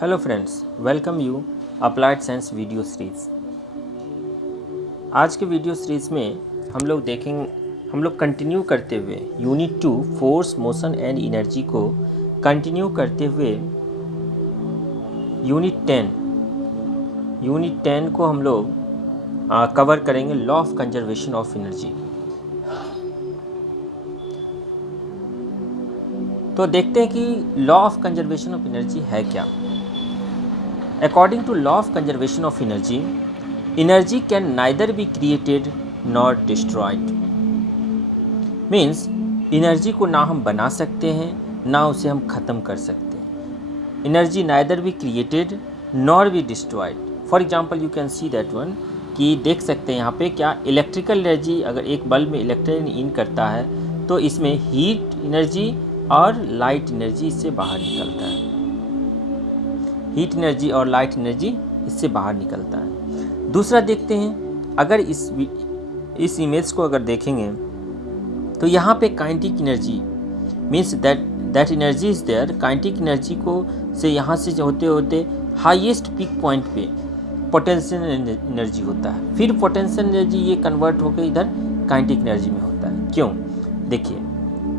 Hello friends, welcome you applied science video series. आज के video series में हम लोग कंटिन्यू करते हुए unit 2 force motion and energy को कंटिन्यू करते हुए यूनिट 10 को हम लोग कवर करेंगे, law of conservation of energy. तो देखते हैं कि law of conservation of energy है क्या। According to law of conservation of energy, energy can neither be created nor destroyed. Means energy को ना हम बना सकते हैं ना उसे हम ख़त्म कर सकते हैं। Energy neither be created nor be destroyed. For example, you can see that one कि देख सकते हैं यहाँ पे क्या इलेक्ट्रिकल एनर्जी, अगर एक बल्ब में इलेक्ट्रॉन इन करता है तो इसमें हीट एनर्जी और लाइट एनर्जी इससे बाहर निकलता है। हीट एनर्जी और लाइट एनर्जी इससे बाहर निकलता है। दूसरा देखते हैं, अगर इस इमेज को अगर देखेंगे तो यहाँ पे kinetic energy means that energy is there. Kinetic energy को से यहाँ से होते होते हाईएस्ट पीक पॉइंट पे पोटेंशियल एनर्जी होता है, फिर पोटेंशियल एनर्जी ये कन्वर्ट होकर इधर काइनेटिक एनर्जी में होता है। क्यों? देखिए,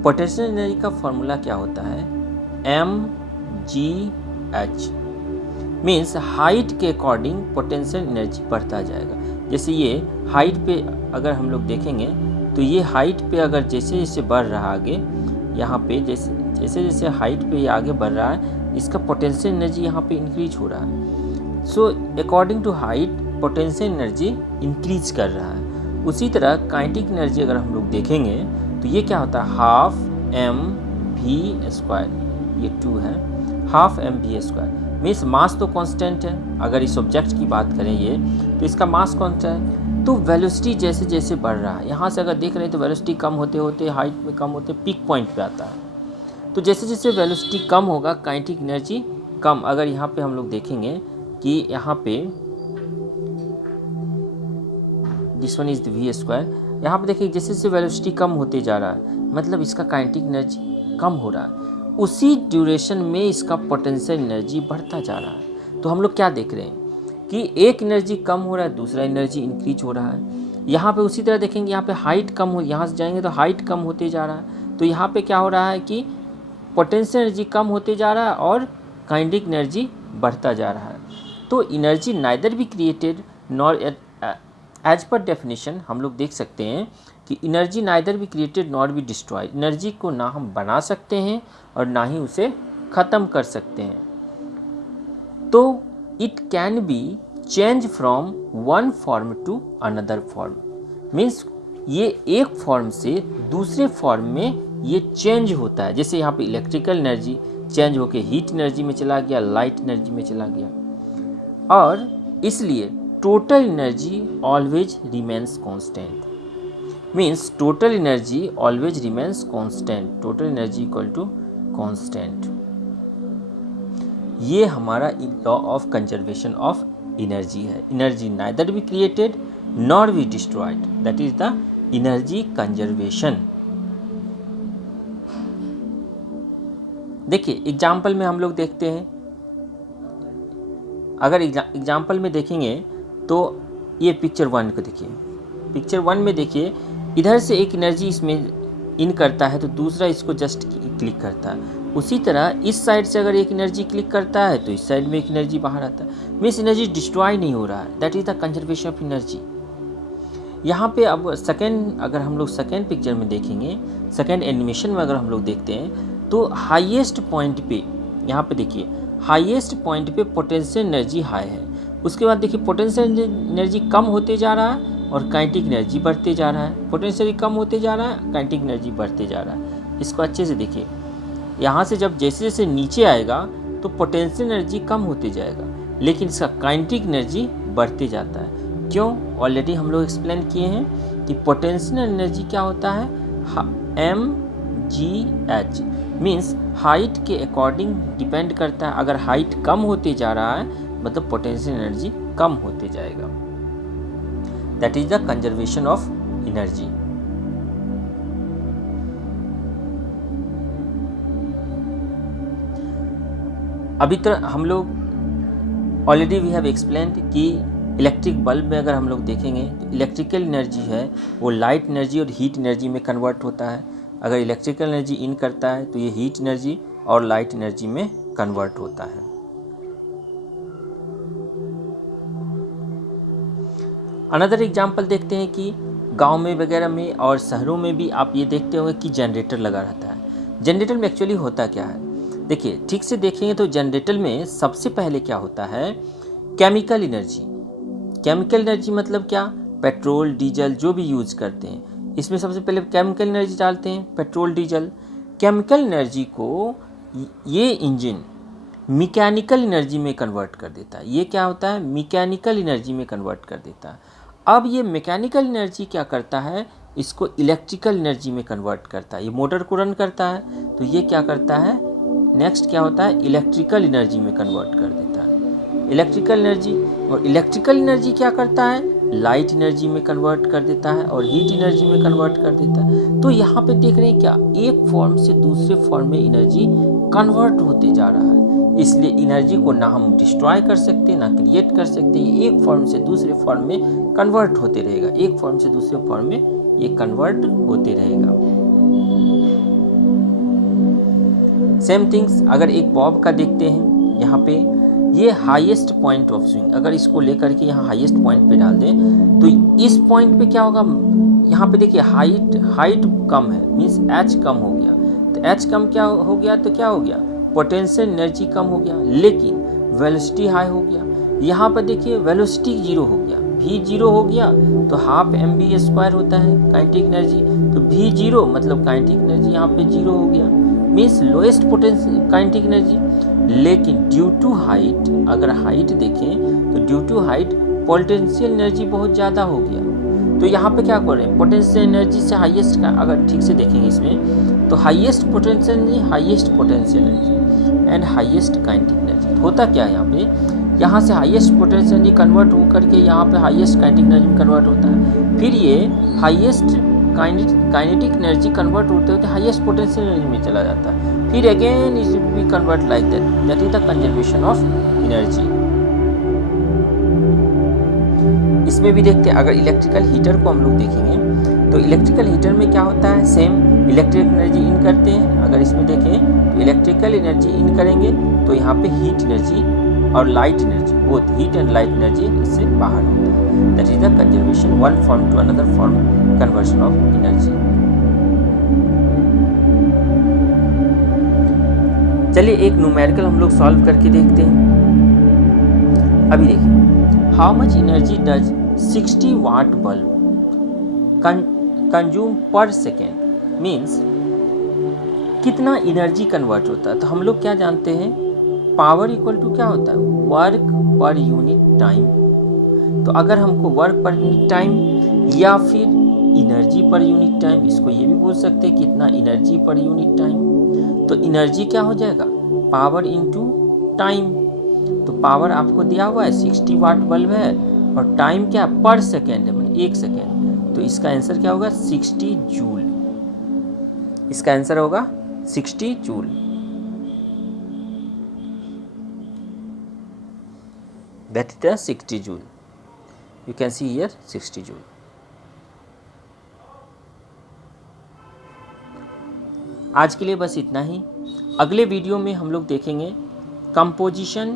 पोटेंशियल एनर्जी का फॉर्मूला क्या होता है, mgh मीन्स हाइट के अकॉर्डिंग पोटेंशियल एनर्जी बढ़ता जाएगा। जैसे ये हाइट पे अगर हम लोग देखेंगे तो ये हाइट पे अगर जैसे जैसे बढ़ रहा आगे, यहाँ पे जैसे जैसे हाइट पे ये आगे बढ़ रहा है, इसका पोटेंशियल एनर्जी यहाँ पे इंक्रीज हो रहा है। So according to height potential energy increase कर रहा है। उसी तरह काइनेटिक एनर्जी अगर हम लोग देखेंगे तो ये क्या होता है, हाफ एम वी स्क्वायर, ये 2 है, half M V square means mass तो कांस्टेंट है। अगर इस ऑब्जेक्ट की बात करें ये तो इसका मास कांस्टेंट है, तो वेलोसिटी जैसे जैसे बढ़ रहा है, यहाँ से अगर देख रहे हैं तो वेलोसिटी कम होते होते हाइट में कम होते पीक पॉइंट पे आता है। तो जैसे जैसे वेलोसिटी कम होगा काइनेटिक एनर्जी कम। अगर यहाँ पे हम लोग देखेंगे कि यहाँ पे this one is the V square, यहाँ पे देखिए जैसे जैसे वेलोसिटी कम होते जा रहा है मतलब इसका काइनेटिक एनर्जी कम हो रहा है, उसी ड्यूरेशन में इसका पोटेंशियल एनर्जी बढ़ता जा रहा है। तो हम लोग क्या देख रहे हैं कि एक एनर्जी कम हो रहा है, दूसरा एनर्जी इंक्रीज हो रहा है। यहाँ पे उसी तरह देखेंगे, यहाँ पे हाइट कम हो, यहाँ से जाएंगे तो हाइट कम होते जा रहा है। तो यहाँ पे क्या हो रहा है कि पोटेंशियल एनर्जी कम होते जा रहा है और काइनेटिक एनर्जी बढ़ता जा रहा है। तो energy neither be created nor as per definition हम लोग देख सकते हैं कि energy neither be created nor be destroyed. Energy को ना हम बना सकते हैं और ना ही उसे ख़त्म कर सकते हैं। तो it can be change from one form to another form means ये एक फॉर्म से दूसरे फॉर्म में ये चेंज होता है। जैसे यहाँ पे इलेक्ट्रिकल एनर्जी चेंज होकर हीट एनर्जी में चला गया, लाइट एनर्जी में चला गया, और इसलिए total energy always remains constant means total energy always remains constant, total energy equal to constant. ये हमारा law of conservation of energy है। Energy neither be created nor be destroyed, that is the energy conservation. देखिए example में हम लोग देखते हैं, अगर एग्जाम्पल में देखेंगे तो ये पिक्चर 1 को देखिए। पिक्चर 1 में देखिए इधर से एक एनर्जी इसमें इन करता है तो दूसरा इसको जस्ट क्लिक करता है। उसी तरह इस साइड से अगर एक एनर्जी क्लिक करता है तो इस साइड में एक एनर्जी बाहर आता है, मीन्स एनर्जी डिस्ट्रॉय नहीं हो रहा है। That is the conservation of energy. यहाँ पे अब अगर हम लोग सेकेंड पिक्चर में देखेंगे, सेकेंड एनिमेशन में अगर हम लोग देखते हैं तो हाईएस्ट पॉइंट पे, यहाँ पे देखिए हाईएस्ट पॉइंट पे पोटेंशियल एनर्जी हाई है। उसके बाद देखिए पोटेंशियल एनर्जी कम होते जा रहा है और काइनेटिक एनर्जी बढ़ते जा रहा है। पोटेंशियल कम होते जा रहा है, काइनेटिक एनर्जी बढ़ते जा रहा है। इसको अच्छे से देखिए, यहाँ से जब जैसे जैसे नीचे आएगा तो पोटेंशियल एनर्जी कम होते जाएगा लेकिन इसका काइनेटिक एनर्जी बढ़ते जाता है। क्यों? ऑलरेडी हम लोग एक्सप्लेन किए हैं कि पोटेंशियल एनर्जी क्या होता है, mgh मीन्स हाइट के अकॉर्डिंग डिपेंड करता है। अगर हाइट कम होते जा रहा है मतलब पोटेंशियल एनर्जी कम होते जाएगा। That is the conservation of energy. अभी तक हम लोग ऑलरेडी वी हैव एक्सप्लेन्ड कि इलेक्ट्रिक बल्ब में अगर हम लोग देखेंगे तो इलेक्ट्रिकल एनर्जी है वो लाइट एनर्जी और हीट एनर्जी में कन्वर्ट होता है। अगर इलेक्ट्रिकल एनर्जी इन करता है तो ये हीट एनर्जी और लाइट एनर्जी में कन्वर्ट होता है। अनदर एग्जाम्पल देखते हैं कि गांव में वगैरह में और शहरों में भी आप ये देखते होंगे कि जनरेटर लगा रहता है। जनरेटर में एक्चुअली होता क्या है, देखिए ठीक से देखेंगे तो जनरेटर में सबसे पहले क्या होता है, केमिकल एनर्जी। केमिकल एनर्जी मतलब क्या, पेट्रोल डीजल जो भी यूज करते हैं इसमें सबसे पहले केमिकल एनर्जी डालते हैं, पेट्रोल डीजल। केमिकल एनर्जी को ये इंजन मैकेनिकल एनर्जी में कन्वर्ट कर देता है। ये क्या होता है, मैकेनिकल एनर्जी में कन्वर्ट कर देता है। अब ये मैकेनिकल एनर्जी क्या करता है, इसको इलेक्ट्रिकल एनर्जी में कन्वर्ट करता है। ये मोटर को रन करता है तो ये क्या करता है, नेक्स्ट क्या होता है, इलेक्ट्रिकल एनर्जी में कन्वर्ट कर देता है। इलेक्ट्रिकल एनर्जी, और इलेक्ट्रिकल एनर्जी क्या करता है, लाइट एनर्जी में कन्वर्ट कर देता है और हीट एनर्जी में कन्वर्ट कर देता है। तो यहाँ पे देख रहे हैं क्या, एक फॉर्म से दूसरे फॉर्म में एनर्जी कन्वर्ट होते जा रहा है। इसलिए एनर्जी को ना हम डिस्ट्रॉय कर सकते ना क्रिएट कर सकते, ये एक फॉर्म से दूसरे फॉर्म में कन्वर्ट होते रहेगा, एक फॉर्म से दूसरे फॉर्म में ये कन्वर्ट होते रहेगा। सेम थिंग्स अगर एक बॉब का देखते हैं, यहाँ पे ये हाईएस्ट पॉइंट ऑफ स्विंग, अगर इसको लेकर के यहाँ हाईएस्ट पॉइंट पे डाल दें तो इस पॉइंट पे क्या होगा, यहाँ पे देखिए हाइट कम है, मीन्स एच कम हो गया। तो एच कम क्या हो गया, तो क्या हो गया, पोटेंशियल एनर्जी कम हो गया, लेकिन वेलोसिटी हाई हो गया। यहाँ पर देखिए वेलोसिटी 0 हो गया, v 0 हो गया तो हाफ mv² होता है काइनेटिक एनर्जी, तो v 0 मतलब काइनेटिक एनर्जी यहाँ पे 0 हो गया, means lowest potential kinetic energy. लेकिन ड्यू टू हाइट, अगर हाइट देखें तो due to height potential energy बहुत ज़्यादा हो गया। तो यहाँ पे क्या कर रहे हैं, पोटेंशियल एनर्जी से हाईएस्ट का अगर ठीक से देखेंगे इसमें तो highest potential energy and highest kinetic energy. होता क्या है, यहाँ से हाईएस्ट पोटेंशियल एनर्जी कन्वर्ट होकर के यहाँ पे हाईएस्ट काइनेटिक एनर्जी में कन्वर्ट होता है, फिर ये हाईएस्ट काइनेटिक एनर्जी कन्वर्ट होते होते हाईएस्ट पोटेंशियल एनर्जी में चला जाता है, फिर again it will be convert like that is the conservation of energy. इसमें भी देखते हैं, अगर इलेक्ट्रिकल हीटर को हम लोग देखेंगे तो इलेक्ट्रिकल हीटर में क्या होता है, सेम इलेक्ट्रिक एनर्जी इन करते हैं। अगर इसमें देखें तो इलेक्ट्रिकल एनर्जी इन करेंगे तो यहाँ पे हीट एनर्जी और light energy, both heat and light energy इससे बाहर होता है। That is the conservation, one form to another form conversion of energy. चलिए एक न्यूमेरिकल हम लोग सॉल्व करके देखते हैं। अभी देखिए, how much energy does 60 watt bulb consume per second, means कितना एनर्जी कन्वर्ट होता है। तो हम लोग क्या जानते हैं, पावर इक्वल टू क्या होता है, वर्क पर यूनिट टाइम। तो अगर हमको वर्क पर यूनिट टाइम या फिर एनर्जी पर यूनिट टाइम, इसको ये भी बोल सकते हैं कितना एनर्जी पर यूनिट टाइम, तो एनर्जी क्या हो जाएगा, पावर इनटू टाइम। तो पावर आपको दिया हुआ है 60 वाट बल्ब है और टाइम क्या पर सेकेंड है, मतलब 1 सेकेंड। तो इसका आंसर क्या होगा, 60 जूल। इसका आंसर होगा 60 joule. That is the 60 joule. You can see here 60 joule. आज के लिए बस इतना ही। अगले वीडियो में हम लोग देखेंगे composition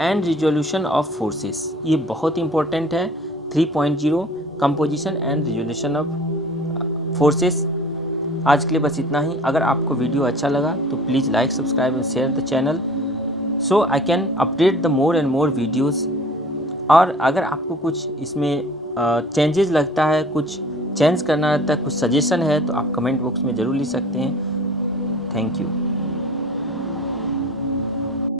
and resolution of forces. ये बहुत इंपॉर्टेंट है, 3.0 composition and resolution of forces. आज के लिए बस इतना ही। अगर आपको वीडियो अच्छा लगा तो please like, subscribe and share the channel so I can update the more and more videos. और अगर आपको कुछ इसमें चेंजेस लगता है, कुछ चेंज करना रहता है, कुछ सजेशन है तो आप कमेंट बॉक्स में ज़रूर लिख सकते हैं। Thank you.